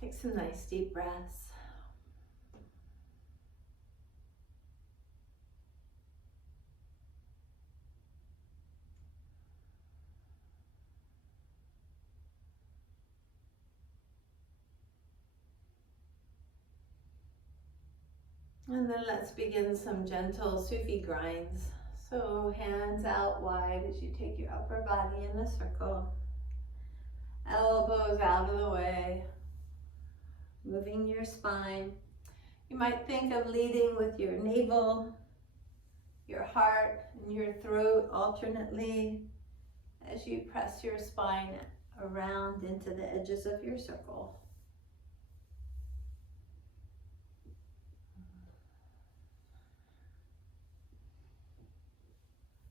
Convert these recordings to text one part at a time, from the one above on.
Take some nice deep breaths. And then let's begin some gentle Sufi grinds. So hands out wide as you take your upper body in a circle. Elbows out of the way. Moving your spine. You might think of leading with your navel, your heart, and your throat alternately as you press your spine around into the edges of your circle.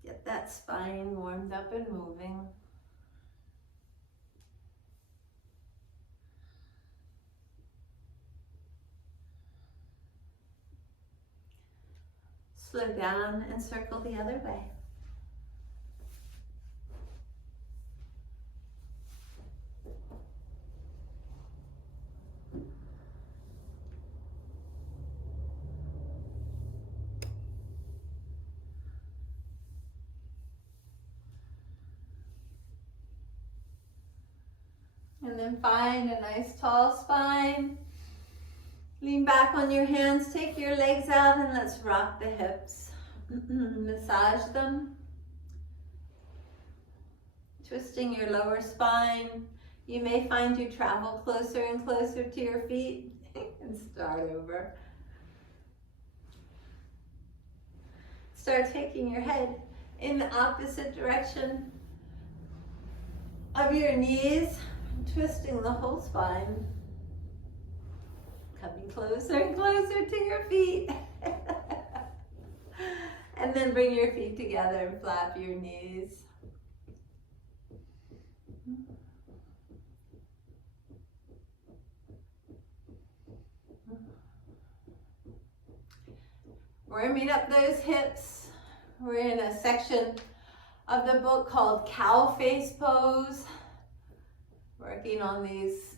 Get that spine warmed up and moving. Slow down and circle the other way. And then find a nice tall spine. Lean back on your hands, take your legs out, and let's rock the hips. Massage them. Twisting your lower spine. You may find you travel closer and closer to your feet. And start over. Start taking your head in the opposite direction of your knees, twisting the whole spine. Coming closer and closer to your feet. And then bring your feet together and flap your knees. Warming up those hips. We're in a section of the book called Cow Face Pose. Working on these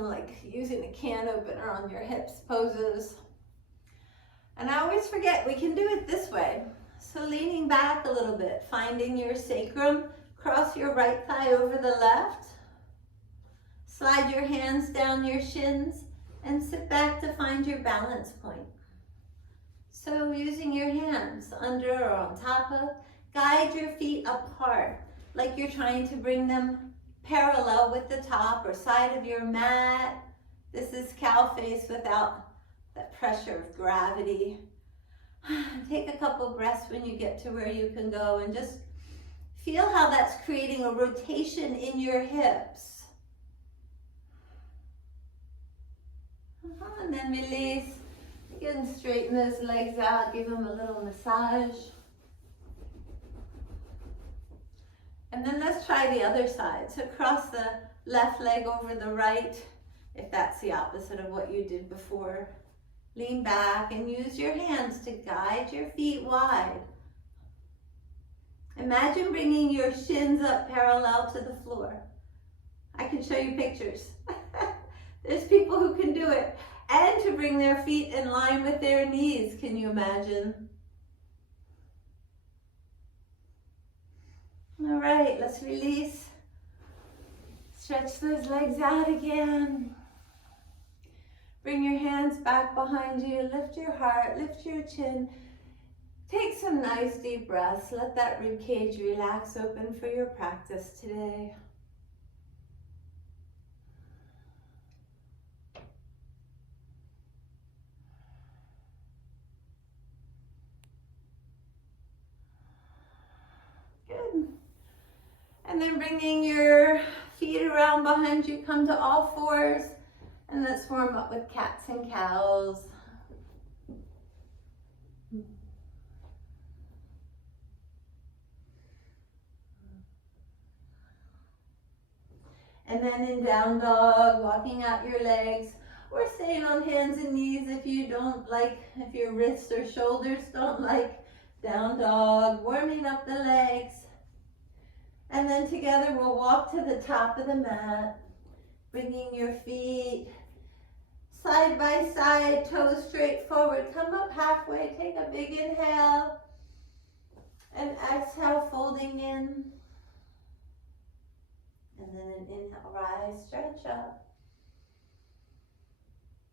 like using a can opener on your hips poses. And I always forget we can do it this way. So leaning back a little bit, finding your sacrum, cross your right thigh over the left. Slide your hands down your shins and sit back to find your balance point. So using your hands under or on top of, guide your feet apart like you're trying to bring them parallel with the top or side of your mat. This is cow face without that pressure of gravity. Take a couple breaths when you get to where you can go and just feel how that's creating a rotation in your hips. And then release. Again, straighten those legs out, give them a little massage. And then let's try the other side. So cross the left leg over the right, if that's the opposite of what you did before. Lean back and use your hands to guide your feet wide. Imagine bringing your shins up parallel to the floor. I can show you pictures. There's people who can do it. And to bring their feet in line with their knees, can you imagine? All right, let's release. Stretch those legs out again. Bring your hands back behind you. Lift your heart, lift your chin. Take some nice deep breaths. Let that rib cage relax open for your practice today. Good. And then bringing your feet around behind you, come to all fours. And let's warm up with cats and cows. And then in down dog, walking out your legs, or staying on hands and knees if you don't like, if your wrists or shoulders don't like down dog, warming up the legs. And then together we'll walk to the top of the mat, bringing your feet Side by side, toes straight forward. Come up halfway, take a big inhale. And exhale, folding in. And then an inhale, rise, stretch up.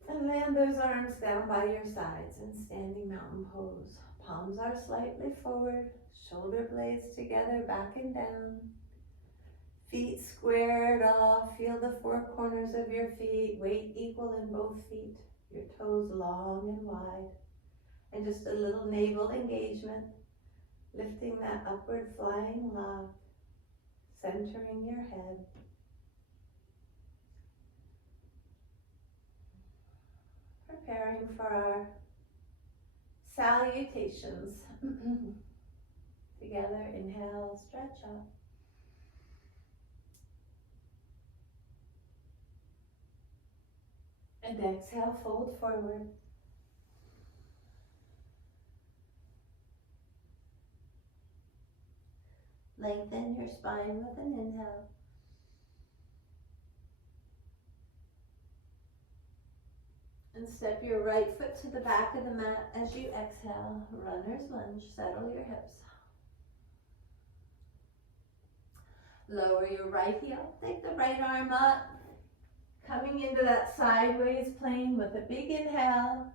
And land those arms down by your sides in standing mountain pose. Palms are slightly forward, shoulder blades together, back and down. Feet squared off, feel the four corners of your feet, weight equal in both feet, your toes long and wide. And just a little navel engagement, lifting that upward flying log, centering your head. Preparing for our salutations. Together, inhale, stretch up. And exhale, fold forward. Lengthen your spine with an inhale. And step your right foot to the back of the mat as you exhale. Runner's lunge, settle your hips. Lower your right heel, take the right arm up. Coming into that sideways plane with a big inhale.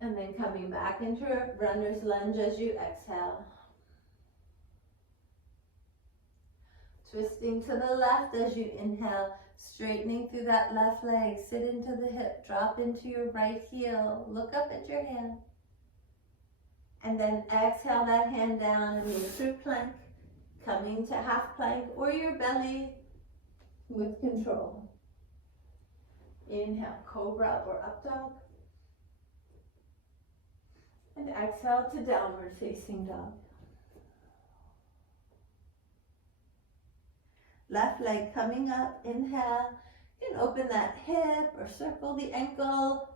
And then coming back into a runner's lunge as you exhale. Twisting to the left as you inhale, straightening through that left leg, sit into the hip, drop into your right heel, look up at your hand. And then exhale that hand down and move through plank, coming to half plank or your belly with control. Inhale, cobra or up dog. And exhale to downward facing dog. Left leg coming up, inhale. You can open that hip or circle the ankle.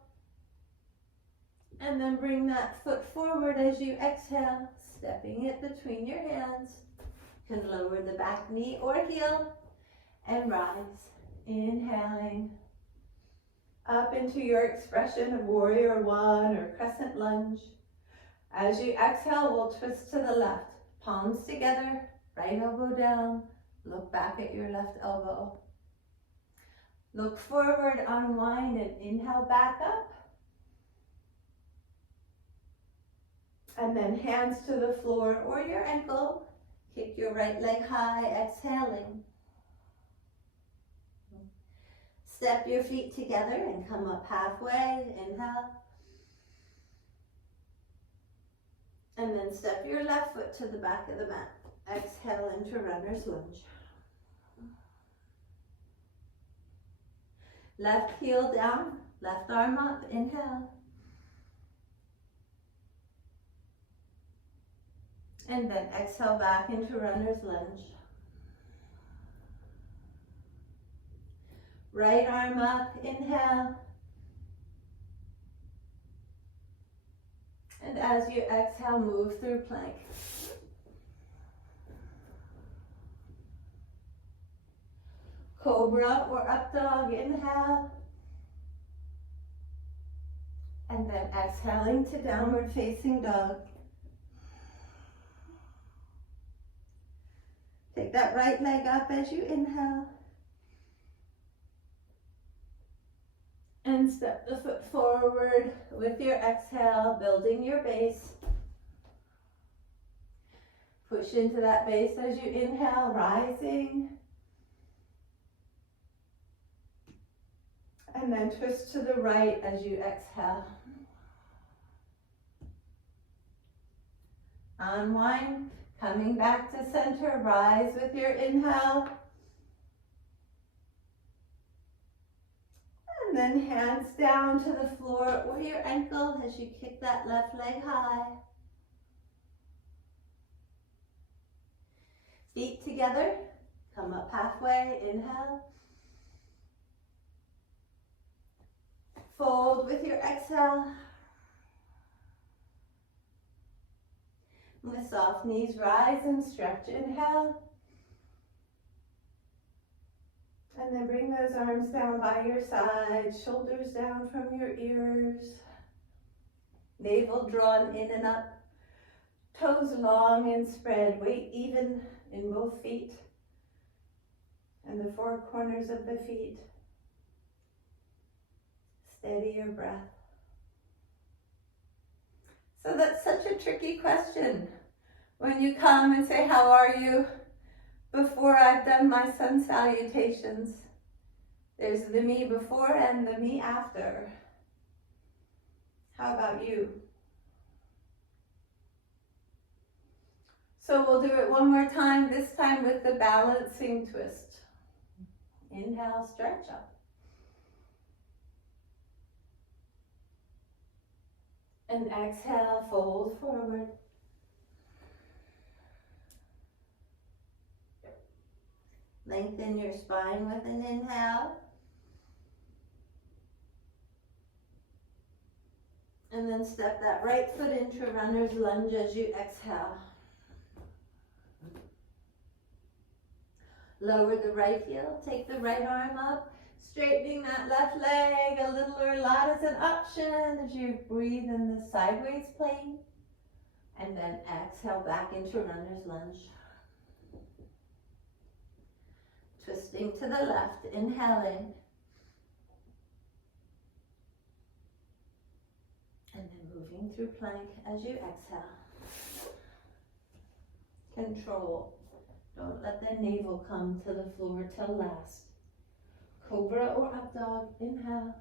And then bring that foot forward as you exhale, stepping it between your hands. You can lower the back knee or heel and rise. Inhaling up into your expression of warrior one or crescent lunge. As you exhale, we'll twist to the left. Palms together, right elbow down. Look back at your left elbow. Look forward, unwind, and inhale back up. And then hands to the floor or your ankle. Kick your right leg high, exhaling. Step your feet together and come up halfway. Inhale. And then step your left foot to the back of the mat. Exhale into runner's lunge. Left heel down, left arm up, inhale. And then exhale back into runner's lunge. Right arm up, inhale. And as you exhale, move through plank. Cobra or up dog, inhale. And then exhaling to downward facing dog. Take that right leg up as you inhale. And step the foot forward with your exhale, building your base. Push into that base as you inhale, rising. And then twist to the right as you exhale. Unwind, coming back to center, rise with your inhale. And then hands down to the floor or your ankle as you kick that left leg high. Feet together, come up halfway, inhale. Fold with your exhale. With soft knees, rise and stretch, inhale. And then bring those arms down by your sides, shoulders down from your ears, navel drawn in and up, toes long and spread, weight even in both feet and the four corners of the feet. Steady your breath. So that's such a tricky question. When you come and say, how are you? Before I've done my sun salutations, there's the me before and the me after. How about you? So we'll do it one more time, this time with the balancing twist. Inhale, stretch up. And exhale, fold forward. Lengthen your spine with an inhale. And then step that right foot into runner's lunge as you exhale. Lower the right heel, take the right arm up, straightening that left leg a little or a lot as an option as you breathe in the sideways plane. And then exhale back into runner's lunge. Twisting to the left, inhaling. And then moving through plank as you exhale. Control. Don't let the navel come to the floor till last. Cobra or up dog, inhale.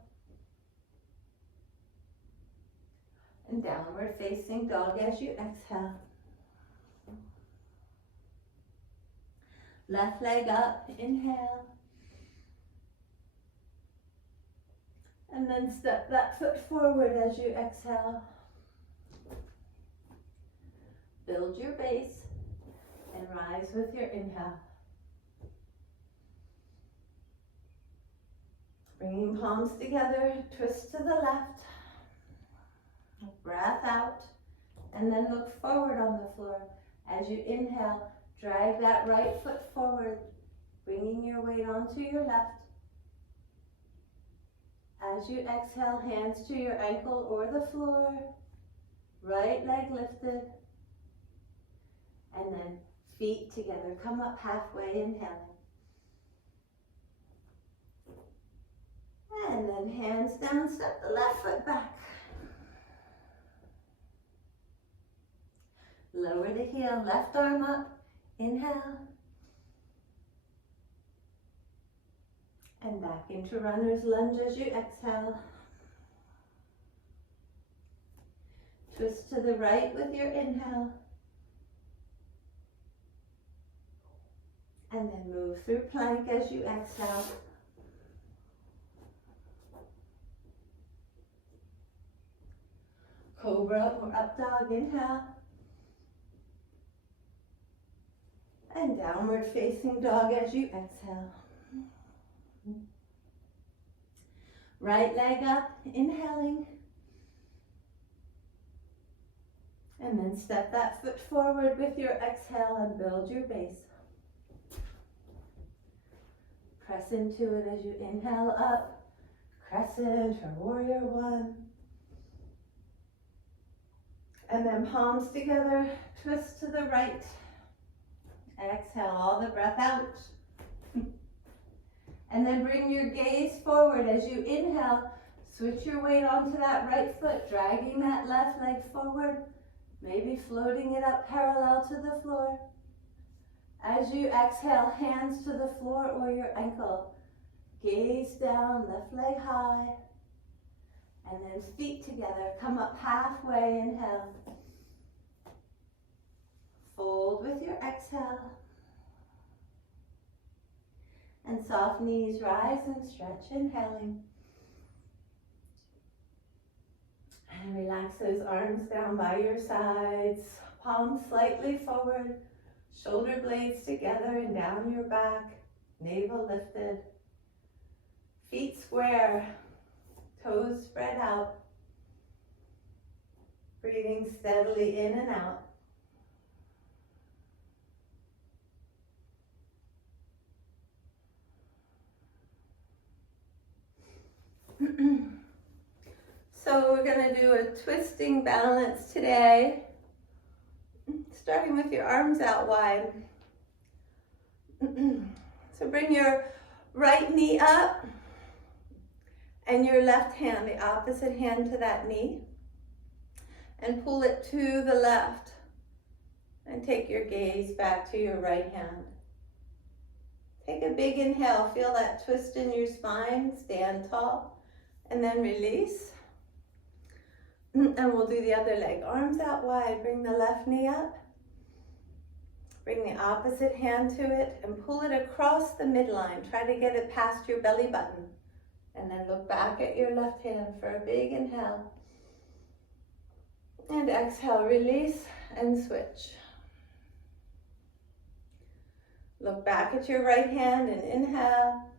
And downward facing dog as you exhale. Left leg up, inhale. And then step that foot forward as you exhale. Build your base and rise with your inhale. Bringing palms together, twist to the left. Breath out, and then look forward on the floor. As you inhale, drag that right foot forward, bringing your weight onto your left. As you exhale, hands to your ankle or the floor, right leg lifted, and then feet together. Come up halfway, inhaling. And then hands down, step the left foot back. Lower the heel, left arm up, inhale. And back into runner's lunge as you exhale. Twist to the right with your inhale. And then move through plank as you exhale. Cobra or up dog, inhale. And downward facing dog as you exhale. Right leg up, inhaling. And then step that foot forward with your exhale and build your base. Press into it as you inhale up, crescent or warrior one. And then palms together, twist to the right. Exhale all the breath out. And then bring your gaze forward as you inhale. Switch your weight onto that right foot, dragging that left leg forward, maybe floating it up parallel to the floor. As you exhale, hands to the floor or your ankle. Gaze down, left leg high. And then feet together, come up halfway, inhale. Fold with your exhale. And soft knees, rise and stretch, inhaling. And relax those arms down by your sides, palms slightly forward, shoulder blades together and down your back, navel lifted. Feet square, toes spread out. Breathing steadily in and out. So we're going to do a twisting balance today, starting with your arms out wide. So bring your right knee up and your left hand, the opposite hand to that knee, and pull it to the left. And take your gaze back to your right hand. Take a big inhale, feel that twist in your spine, stand tall, and then release. And we'll do the other leg. Arms out wide, bring the left knee up. Bring the opposite hand to it and pull it across the midline. Try to get it past your belly button. And then look back at your left hand for a big inhale. And exhale, release and switch. Look back at your right hand and inhale,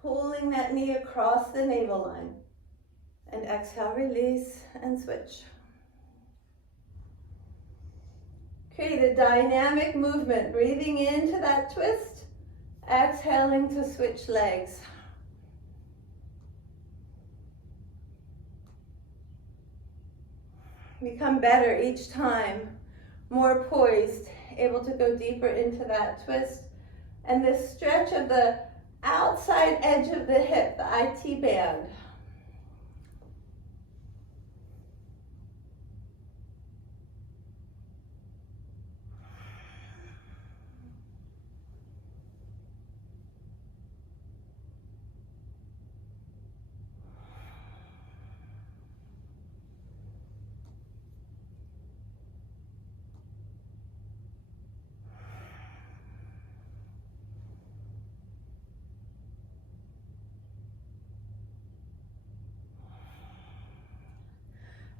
pulling that knee across the navel line. And exhale, release and switch. Create a dynamic movement, breathing into that twist, exhaling to switch legs. Become better each time, more poised, able to go deeper into that twist. And this stretch of the outside edge of the hip, the IT band.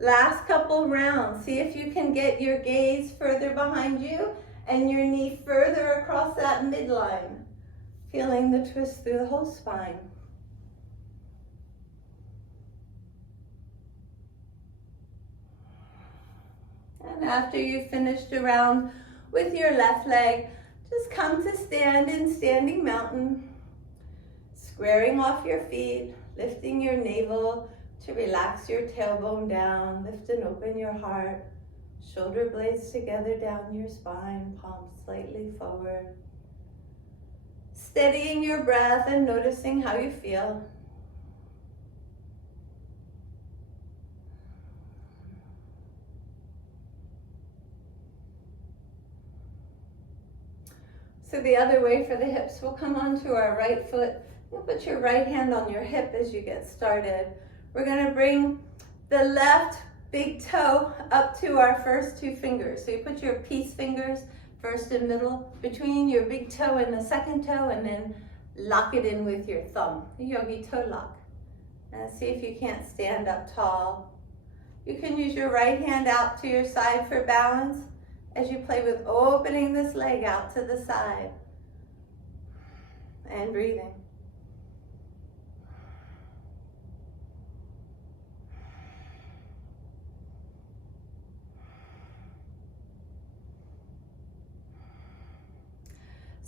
Last couple rounds. See if you can get your gaze further behind you and your knee further across that midline. Feeling the twist through the whole spine. And after you've finished a round with your left leg, just come to stand in standing mountain. Squaring off your feet, lifting your navel to relax your tailbone down, lift and open your heart, shoulder blades together down your spine, palms slightly forward. Steadying your breath and noticing how you feel. So the other way for the hips, we'll come onto our right foot. You'll put your right hand on your hip as you get started. We're going to bring the left big toe up to our first two fingers. So you put your peace fingers first and middle between your big toe and the second toe, and then lock it in with your thumb, the yogi toe lock. And see if you can't stand up tall. You can use your right hand out to your side for balance as you play with opening this leg out to the side and breathing.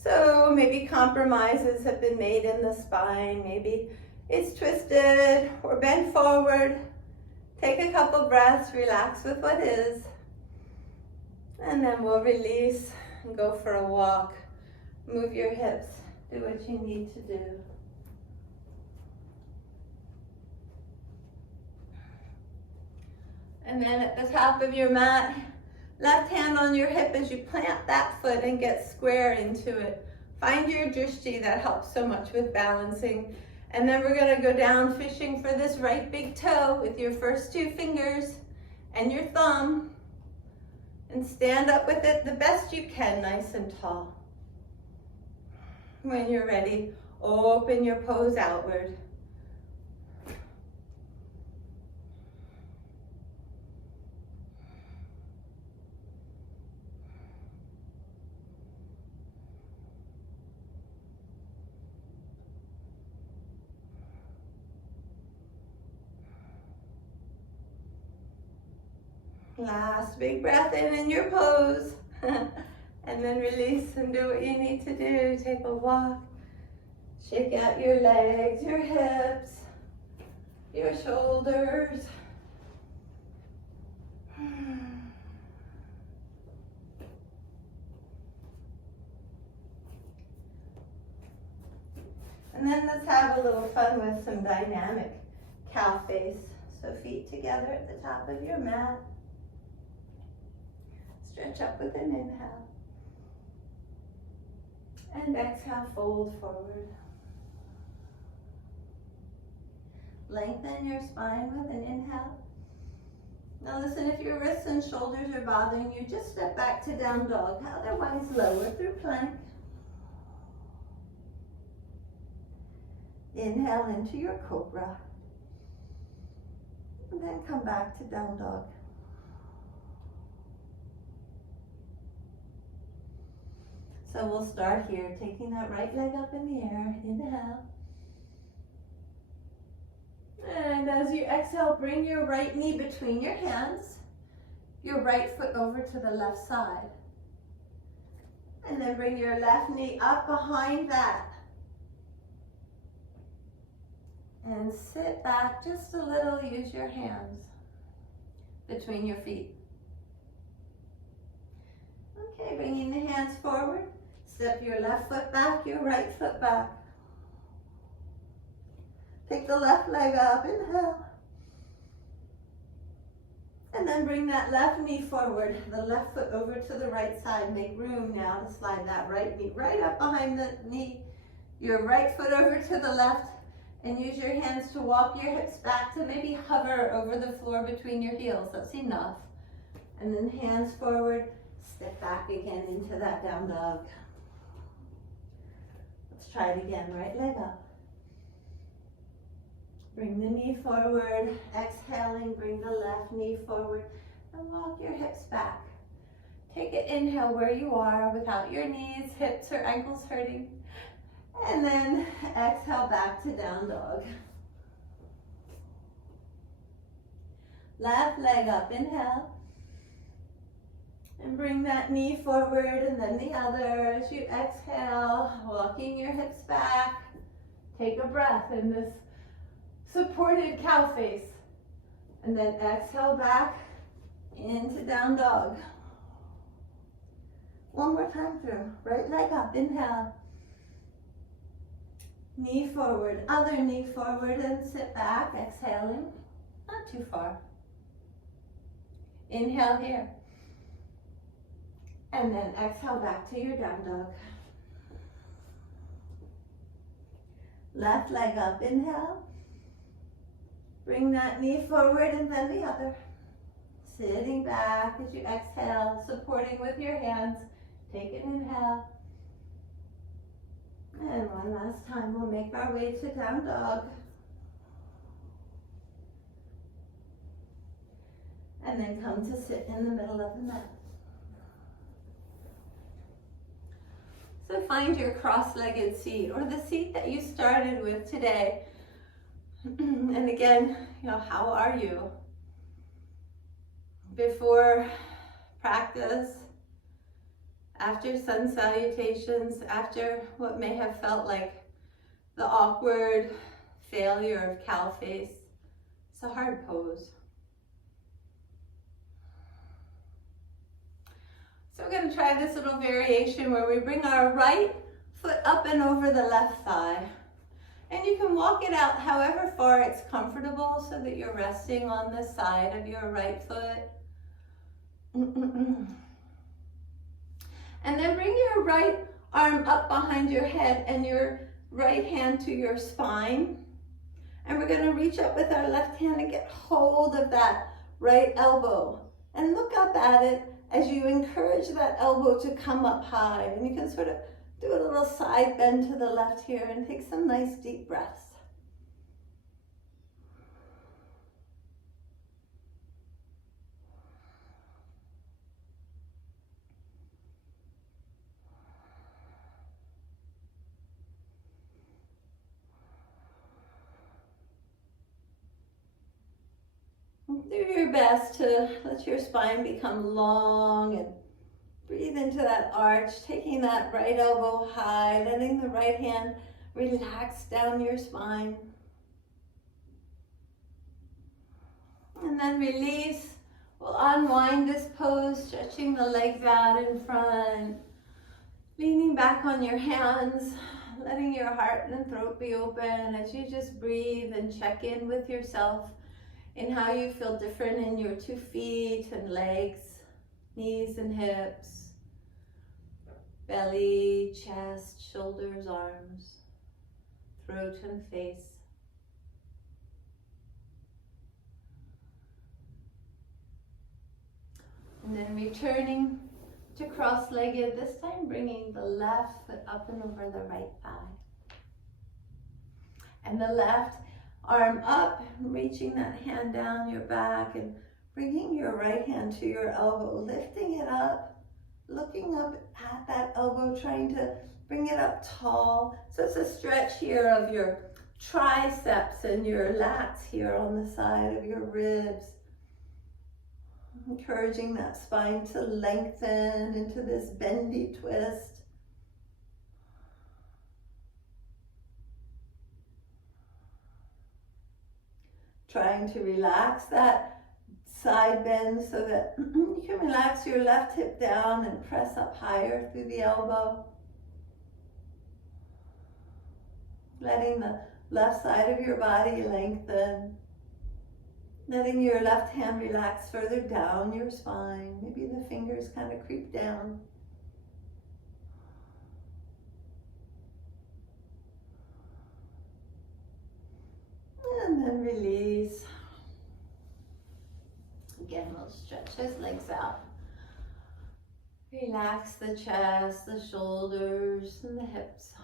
So maybe compromises have been made in the spine. Maybe it's twisted or bent forward. Take a couple breaths, relax with what is. And then we'll release and go for a walk. Move your hips. Do what you need to do. And then at the top of your mat, left hand on your hip as you plant that foot and get square into it. Find your drishti, that helps so much with balancing. And then we're gonna go down fishing for this right big toe with your first two fingers and your thumb. And stand up with it the best you can, nice and tall. When you're ready, open your pose outward. Last big breath in your pose. And then release and do what you need to do. Take a walk. Shake out your legs, your hips. your shoulders. And then let's have a little fun with some dynamic cow face. So feet together at the top of your mat. Stretch up with an inhale. And exhale, fold forward. Lengthen your spine with an inhale. Now listen, if your wrists and shoulders are bothering you, just step back to down dog. Otherwise, lower through plank. Inhale into your cobra. And then come back to down dog. So we'll start here, taking that right leg up in the air. Inhale. And as you exhale, bring your right knee between your hands, your right foot over to the left side. And then bring your left knee up behind that. And sit back just a little, use your hands between your feet. Okay, bringing the hands forward. Step your left foot back, your right foot back. Take the left leg up, inhale. And then bring that left knee forward, the left foot over to the right side. Make room now to slide that right knee right up behind the knee. Your right foot over to the left, and use your hands to walk your hips back to maybe hover over the floor between your heels. That's enough. And then hands forward, step back again into that down dog. Let's try it again, right leg up. Bring the knee forward, exhaling, bring the left knee forward, and walk your hips back. Take an inhale where you are without your knees, hips, or ankles hurting. And then exhale back to down dog. Left leg up, inhale. And bring that knee forward and then the other as you exhale, walking your hips back. Take a breath in this supported cow face. And then exhale back into down dog. One more time through. Right leg up, inhale. Knee forward, other knee forward and sit back, exhaling, not too far. Inhale here. And then exhale back to your down dog. Left leg up, inhale. Bring that knee forward and then the other. Sitting back as you exhale, supporting with your hands. Take an inhale. And one last time, we'll make our way to down dog. And then come to sit in the middle of the mat. So find your cross-legged seat or the seat that you started with today. And again, how are you? Before practice, after sun salutations, after what may have felt like the awkward failure of cow face, it's a hard pose. So we're going to try this little variation where we bring our right foot up and over the left thigh. And you can walk it out however far it's comfortable so that you're resting on the side of your right foot. And then bring your right arm up behind your head and your right hand to your spine. And we're going to reach up with our left hand and get hold of that right elbow. And look up at it as you encourage that elbow to come up high. And you can sort of do a little side bend to the left here and take some nice deep breaths. Do your best to let your spine become long and breathe into that arch, taking that right elbow high, letting the right hand relax down your spine. And then release. We'll unwind this pose, stretching the legs out in front. Leaning back on your hands, letting your heart and throat be open as you just breathe and check in with yourself in how you feel different in your 2 feet and legs, knees and hips, belly, chest, shoulders, arms, throat and face. And then returning to cross-legged, this time bringing the left foot up and over the right thigh. And the left arm up, reaching that hand down your back and bringing your right hand to your elbow, lifting it up, looking up at that elbow, trying to bring it up tall. So it's a stretch here of your triceps and your lats here on the side of your ribs. Encouraging that spine to lengthen into this bendy twist. Trying to relax that side bend so that you can relax your left hip down and press up higher through the elbow. Letting the left side of your body lengthen. Letting your left hand relax further down your spine. Maybe the fingers kind of creep down. And then release. Again, we'll stretch those legs out. Relax the chest, the shoulders, and the hips.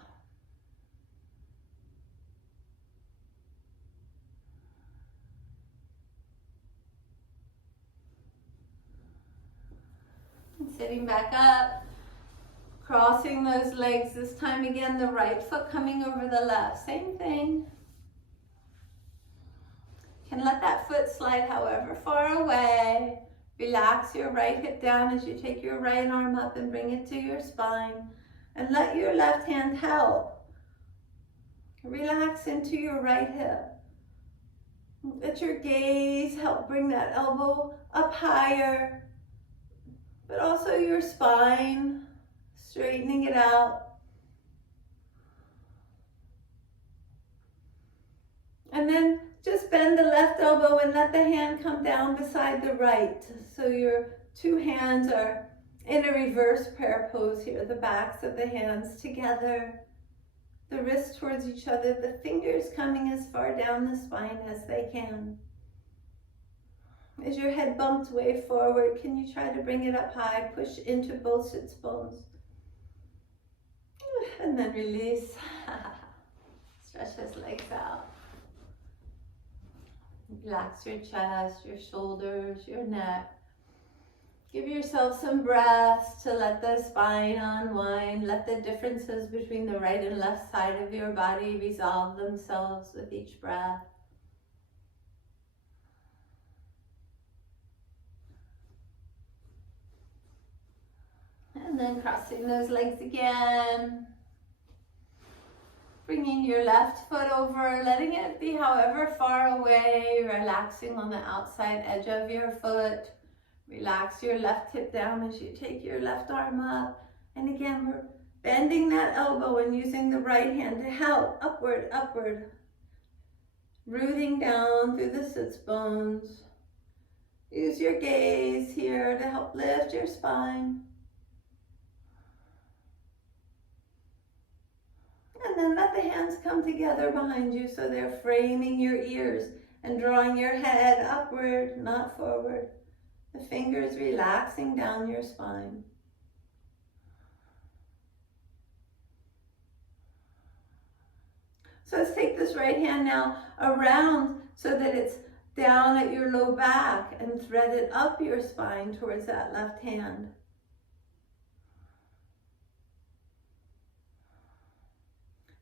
Sitting back up, crossing those legs, this time again the right foot coming over the left, same thing. You can let that foot slide however far away. Relax your right hip down as you take your right arm up and bring it to your spine, and let your left hand help. Relax into your right hip. Let your gaze help bring that elbow up higher, but also your spine, straightening it out. And then just bend the left elbow and let the hand come down beside the right. So your 2 hands are in a reverse prayer pose here. The backs of the hands together, the wrists towards each other, the fingers coming as far down the spine as they can. As your head bumps way forward, can you try to bring it up high? Push into both sits bones. And then release. Stretch those legs out. Relax your chest, your shoulders, your neck. Give yourself some breaths to let the spine unwind. Let the differences between the right and left side of your body resolve themselves with each breath. And then crossing those legs again. Bringing your left foot over, letting it be however far away, relaxing on the outside edge of your foot. Relax your left hip down as you take your left arm up. And again, we're bending that elbow and using the right hand to help upward, upward. Rooting down through the sits bones. Use your gaze here to help lift your spine. And then let the hands come together behind you so they're framing your ears and drawing your head upward, not forward. The fingers relaxing down your spine. So let's take this right hand now around so that it's down at your low back and thread it up your spine towards that left hand.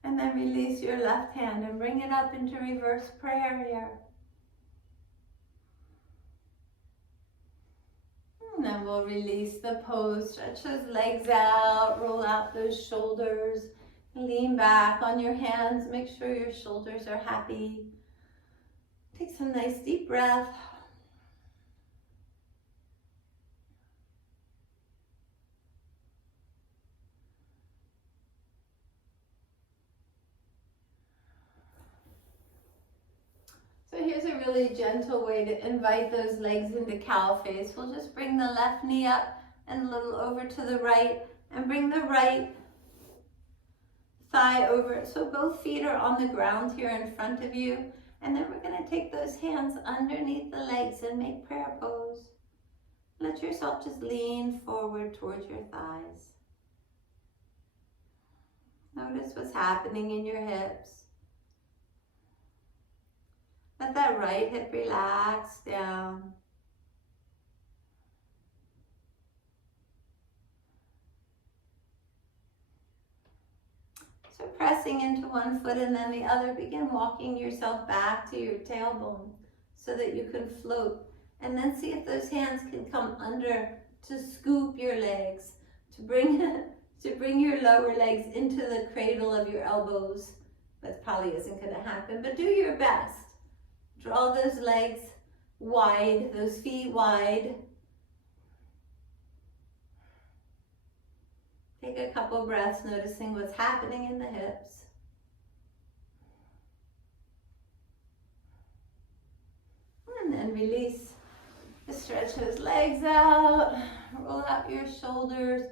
And then release your left hand and bring it up into reverse prayer here. And then we'll release the pose, stretch those legs out, roll out those shoulders, lean back on your hands, make sure your shoulders are happy. Take some nice deep breath. So here's a really gentle way to invite those legs into cow face. We'll just bring the left knee up and a little over to the right, and bring the right thigh over. So both feet are on the ground here in front of you. And then we're going to take those hands underneath the legs and make prayer pose. Let yourself just lean forward towards your thighs. Notice what's happening in your hips. Let that right hip relax down. So pressing into one foot and then the other, begin walking yourself back to your tailbone so that you can float. And then see if those hands can come under to scoop your legs, to bring your lower legs into the cradle of your elbows. That probably isn't going to happen, but do your best. Draw those legs wide, those feet wide. Take a couple breaths, noticing what's happening in the hips. And then release. Stretch those legs out. Roll out your shoulders.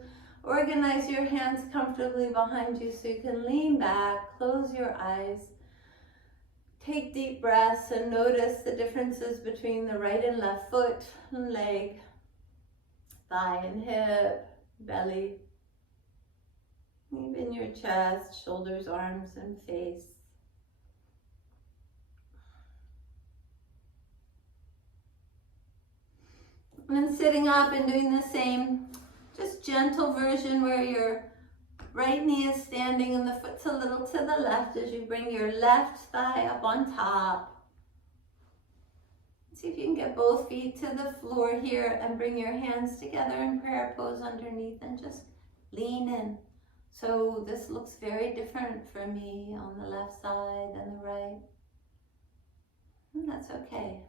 Organize your hands comfortably behind you so you can lean back. Close your eyes. Take deep breaths and notice the differences between the right and left foot and leg, thigh and hip, belly. Even your chest, shoulders, arms, and face. And then sitting up and doing the same, just gentle version where your right knee is standing and the foot's a little to the left as you bring your left thigh up on top. See if you can get both feet to the floor here and bring your hands together in prayer pose underneath and just lean in. So this looks very different for me on the left side than the right. And that's okay.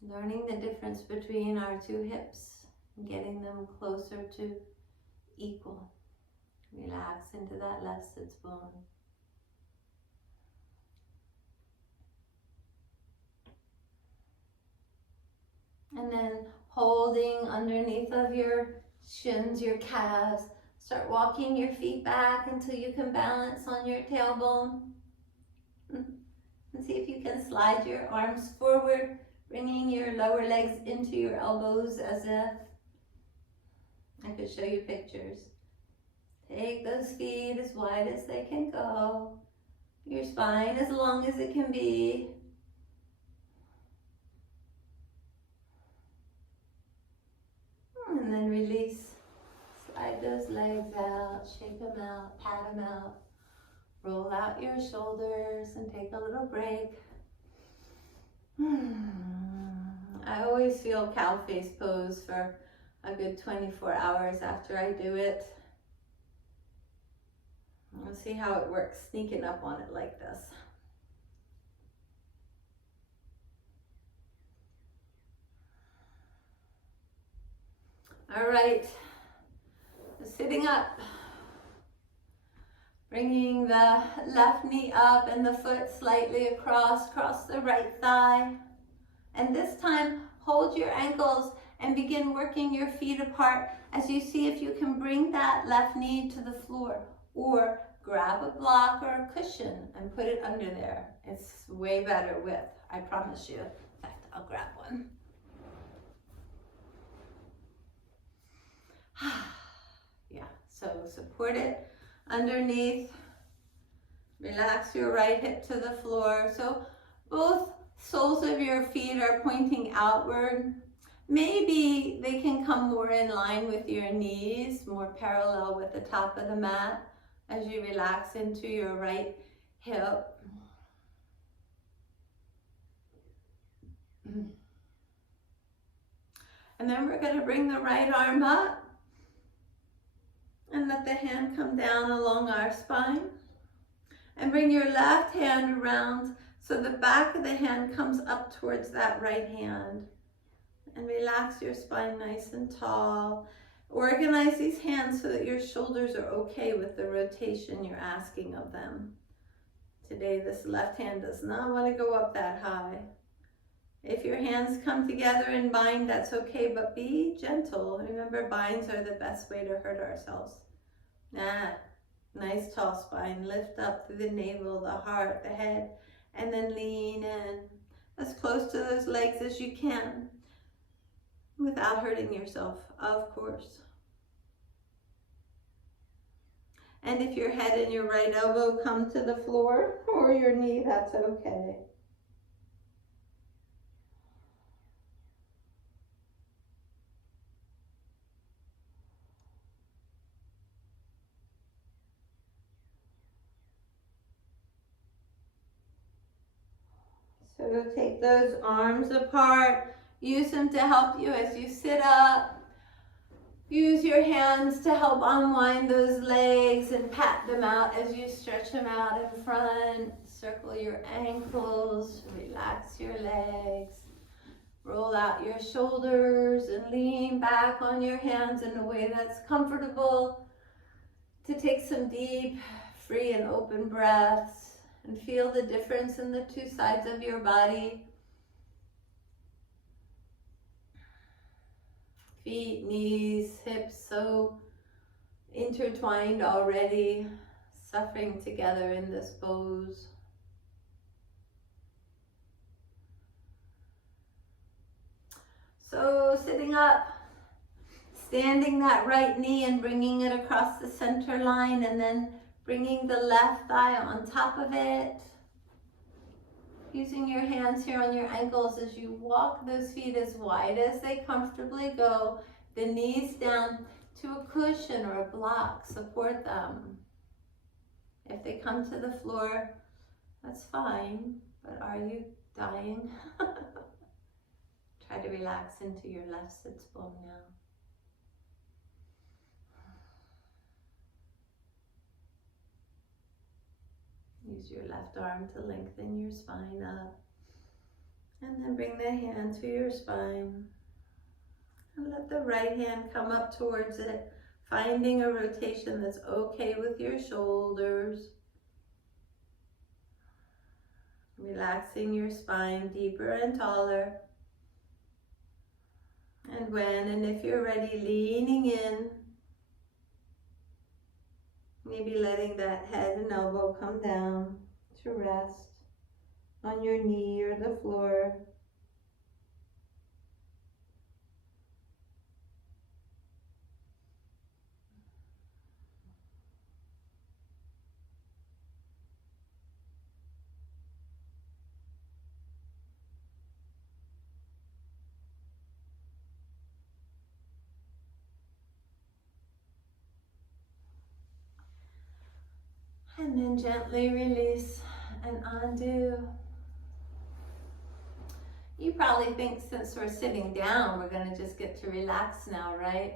Learning the difference between our two hips and getting them closer to equal. Relax into that left sits bone. And then holding underneath of your shins, your calves. Start walking your feet back until you can balance on your tailbone. And see if you can slide your arms forward, bringing your lower legs into your elbows as if I could show you pictures. Take those feet as wide as they can go. Your spine as long as it can be. And then release. Slide those legs out, shake them out, pat them out. Roll out your shoulders and take a little break. I always feel cow face pose for a good 24 hours after I do it. We'll see how it works, sneaking up on it like this. All right, sitting up, bringing the left knee up and the foot slightly across the right thigh. And this time, hold your ankles and begin working your feet apart as you see if you can bring that left knee to the floor, or grab a block or a cushion and put it under there. It's way better width, I promise you. In fact, I'll grab one. Yeah, so support it underneath. Relax your right hip to the floor. So both soles of your feet are pointing outward. Maybe they can come more in line with your knees, more parallel with the top of the mat as you relax into your right hip. And then we're going to bring the right arm up and let the hand come down along our spine. And bring your left hand around so the back of the hand comes up towards that right hand. And relax your spine nice and tall. Organize these hands so that your shoulders are okay with the rotation you're asking of them. Today, this left hand does not want to go up that high. If your hands come together and bind, that's okay, but be gentle. Remember, binds are the best way to hurt ourselves. Nice tall spine. Lift up through the navel, the heart, the head, and then lean in as close to those legs as you can without hurting yourself, of course. And if your head and your right elbow come to the floor or your knee, that's okay. So take those arms apart. Use them to help you as you sit up. Use your hands to help unwind those legs and pat them out as you stretch them out in front. Circle your ankles, relax your legs. Roll out your shoulders and lean back on your hands in a way that's comfortable. To take some deep, free and open breaths and feel the difference in the two sides of your body. Feet, knees, hips so intertwined already, suffering together in this pose. So sitting up, standing that right knee and bringing it across the center line, and then bringing the left thigh on top of it. Using your hands here on your ankles as you walk those feet as wide as they comfortably go. The knees down to a cushion or a block. Support them. If they come to the floor, that's fine. But are you dying? Try to relax into your left sits bone now. Use your left arm to lengthen your spine up. And then bring the hand to your spine. And let the right hand come up towards it, finding a rotation that's okay with your shoulders. Relaxing your spine deeper and taller. And when and if you're ready, leaning in. Maybe letting that head and elbow come down to rest on your knee or the floor. And then gently release and undo. You probably think since we're sitting down, we're going to just get to relax now, right?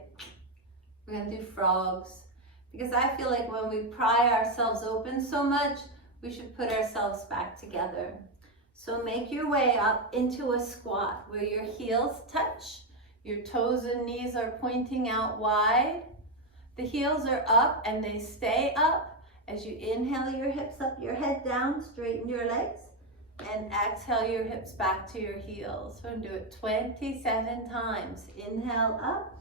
We're going to do frogs. Because I feel like when we pry ourselves open so much, we should put ourselves back together. So make your way up into a squat where your heels touch, your toes and knees are pointing out wide. The heels are up and they stay up. As you inhale your hips up, your head down, straighten your legs, and exhale your hips back to your heels. We're going to do it 27 times. Inhale up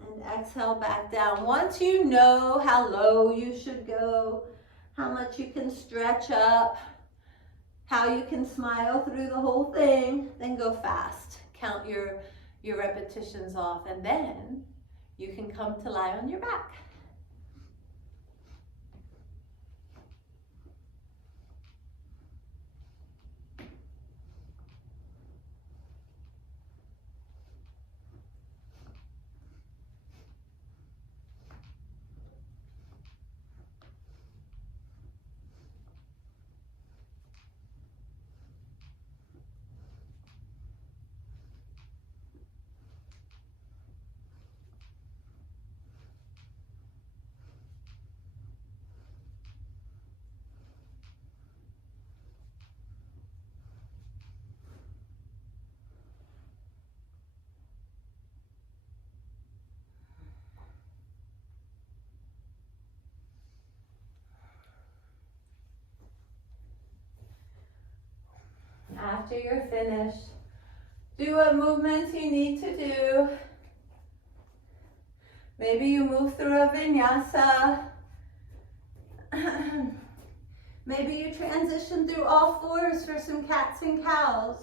and exhale back down. Once you know how low you should go, how much you can stretch up, how you can smile through the whole thing, then go fast. Count your repetitions off, and then you can come to lie on your back. after you're finished. Do what movements you need to do. Maybe you move through a vinyasa. Maybe you transition through all fours for some cats and cows.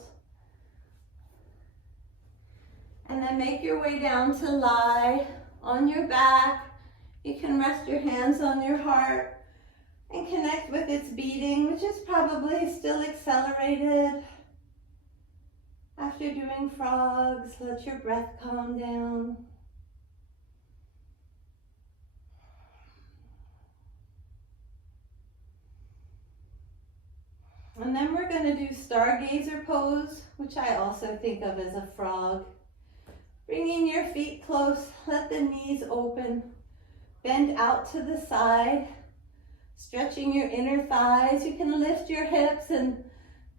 And then make your way down to lie on your back. You can rest your hands on your heart and connect with its beating, which is probably still accelerated. After doing frogs, let your breath calm down. And then we're going to do stargazer pose, which I also think of as a frog. Bringing your feet close, let the knees open. Bend out to the side, stretching your inner thighs. You can lift your hips and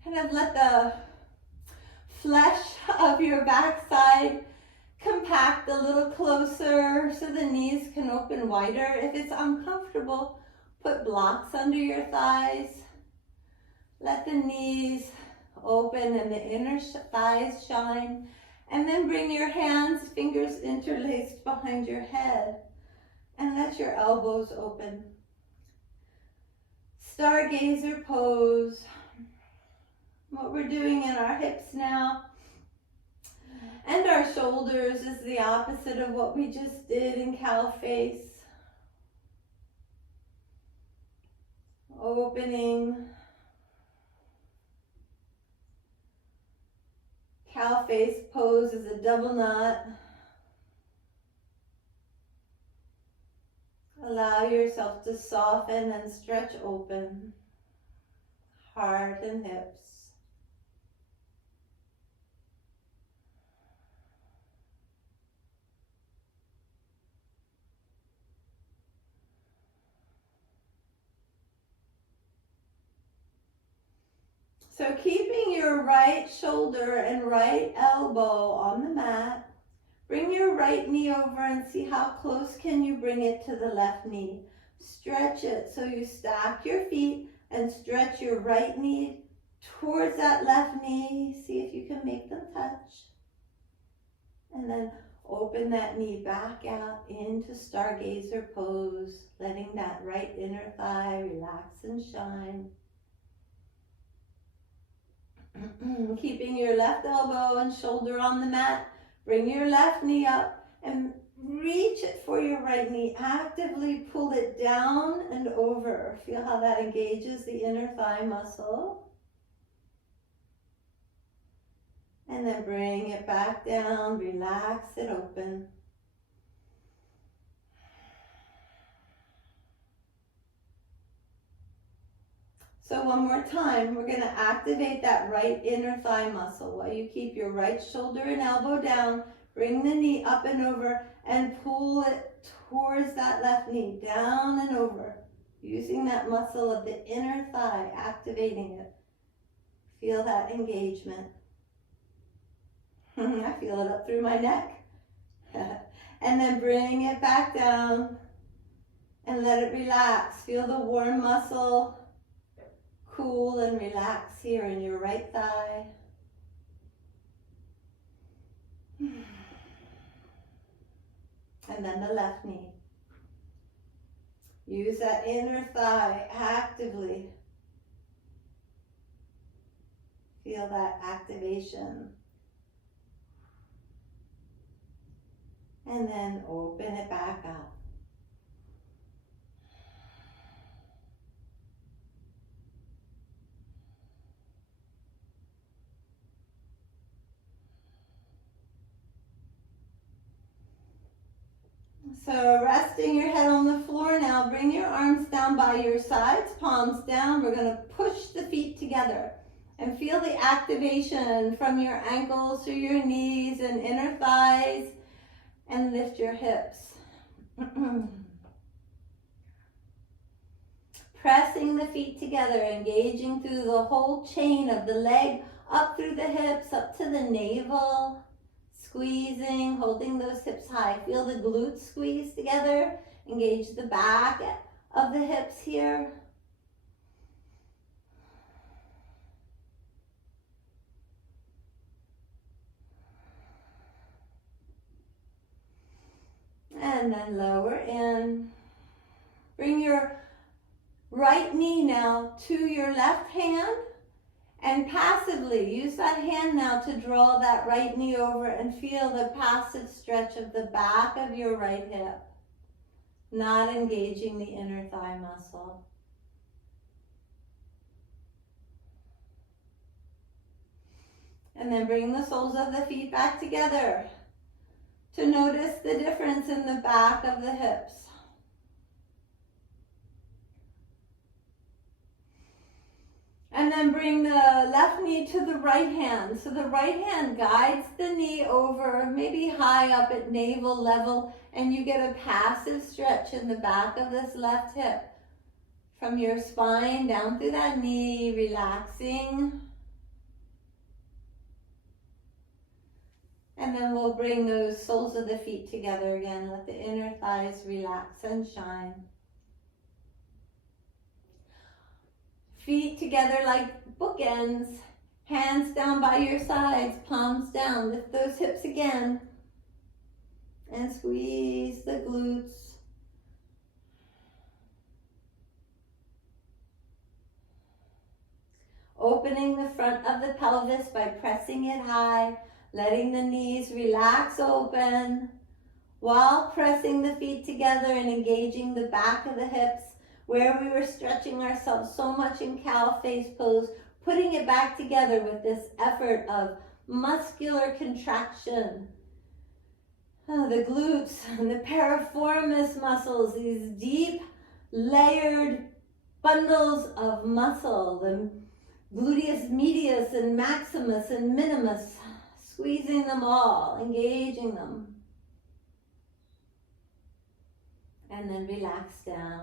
kind of let the flesh of your backside compact a little closer so the knees can open wider. If it's uncomfortable, put blocks under your thighs. Let the knees open and the inner thighs shine. And then bring your hands, fingers interlaced behind your head. And let your elbows open. Stargazer pose. What we're doing in our hips now and our shoulders is the opposite of what we just did in cow face. Opening. Cow face pose is a double knot. Allow yourself to soften and stretch open, heart and hips. So keeping your right shoulder and right elbow on the mat, bring your right knee over and see how close can you bring it to the left knee. Stretch it so you stack your feet and stretch your right knee towards that left knee. See if you can make them touch. And then open that knee back out into stargazer pose, letting that right inner thigh relax and shine. Keeping your left elbow and shoulder on the mat, bring your left knee up and reach it for your right knee. Actively pull it down and over. Feel how that engages the inner thigh muscle. And then bring it back down, relax it open. So one more time, we're going to activate that right inner thigh muscle while you keep your right shoulder and elbow down. Bring the knee up and over and pull it towards that left knee, down and over. Using that muscle of the inner thigh, activating it. Feel that engagement. I feel it up through my neck. And then bring it back down and let it relax. Feel the warm muscle cool and relax here in your right thigh. And then the left knee. Use that inner thigh actively. Feel that activation. And then open it back up. So resting your head on the floor now, bring your arms down by your sides, palms down. We're going to push the feet together and feel the activation from your ankles through your knees and inner thighs, and lift your hips. Pressing the feet together, engaging through the whole chain of the leg, up through the hips, up to the navel. Squeezing, holding those hips high. Feel the glutes squeeze together. Engage the back of the hips here. And then lower in. Bring your right knee now to your left hand and passively use that hand now to draw that right knee over and feel the passive stretch of the back of your right hip, not engaging the inner thigh muscle. And then bring the soles of the feet back together to notice the difference in the back of the hips. And then bring the left knee to the right hand. So the right hand guides the knee over, maybe high up at navel level, and you get a passive stretch in the back of this left hip. From your spine down through that knee, relaxing. And then we'll bring those soles of the feet together again. Let the inner thighs relax and shine. Feet together like bookends. Hands down by your sides, palms down. Lift those hips again. And squeeze the glutes. Opening the front of the pelvis by pressing it high. Letting the knees relax open. While pressing the feet together and engaging the back of the hips. Where we were stretching ourselves so much in cow face pose, putting it back together with this effort of muscular contraction. The glutes and the piriformis muscles, these deep layered bundles of muscle, the gluteus medius and maximus and minimus, squeezing them all, engaging them. And then relax down.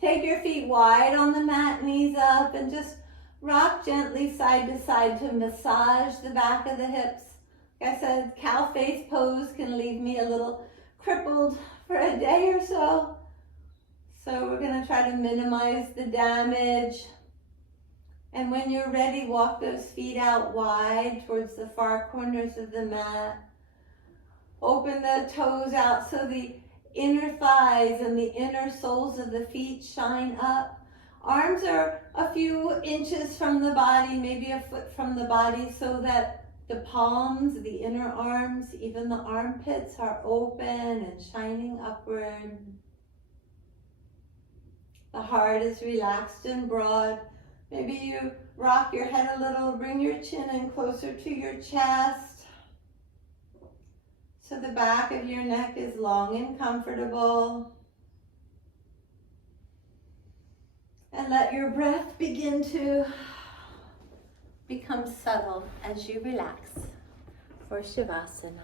Take your feet wide on the mat, knees up, and just rock gently side to side to massage the back of the hips. Like I said, cow face pose can leave me a little crippled for a day or so. So we're going to try to minimize the damage. And when you're ready, walk those feet out wide towards the far corners of the mat. Open the toes out so the inner thighs and the inner soles of the feet shine up. Arms are a few inches from the body, maybe a foot from the body, so that the palms, the inner arms, even the armpits are open and shining upward. The heart is relaxed and broad. Maybe you rock your head a little, bring your chin in closer to your chest. So the back of your neck is long and comfortable. And let your breath begin to become subtle as you relax for Shavasana.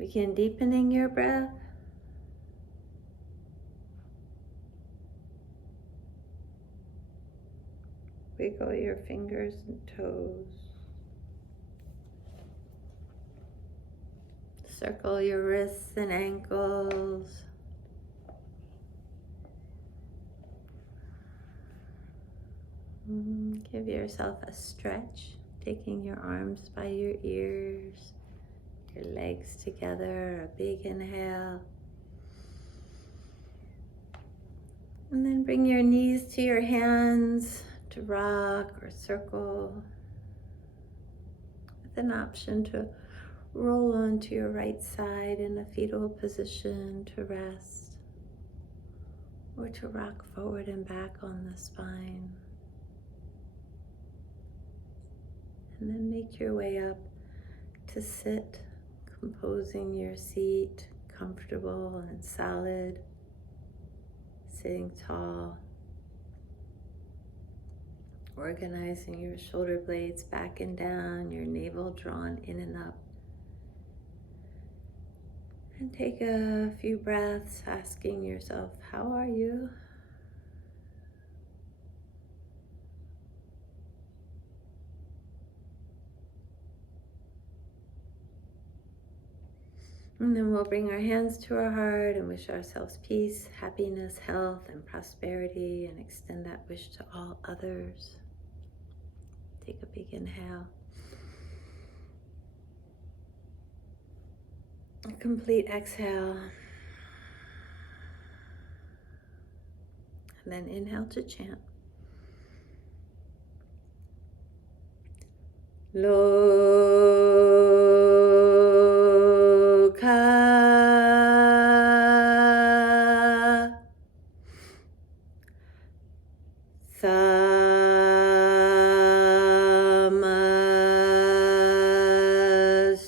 Begin deepening your breath. Wiggle your fingers and toes. Circle your wrists and ankles. Give yourself a stretch, taking your arms by your ears, your legs together, a big inhale. And then bring your knees to your hands to rock or circle, with an option to roll onto your right side in a fetal position to rest, or to rock forward and back on the spine. And then make your way up to sit, composing your seat, comfortable and solid, sitting tall, organizing your shoulder blades back and down, your navel drawn in and up. And take a few breaths, asking yourself, how are you? And then we'll bring our hands to our heart and wish ourselves peace, happiness, health, and prosperity, and extend that wish to all others. Take a big inhale. A complete exhale. And then inhale to chant. Loka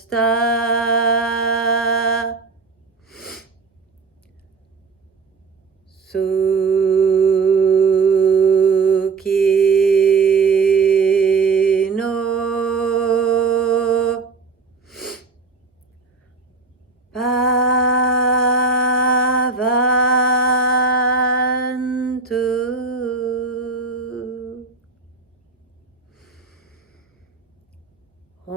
Samasta Sukino Bhavantu. Om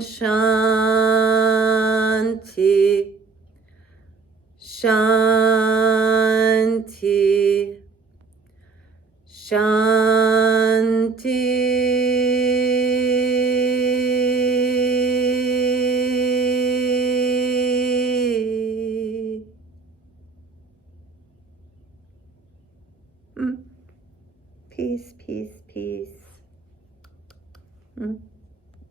Shanti Shanti Shanti.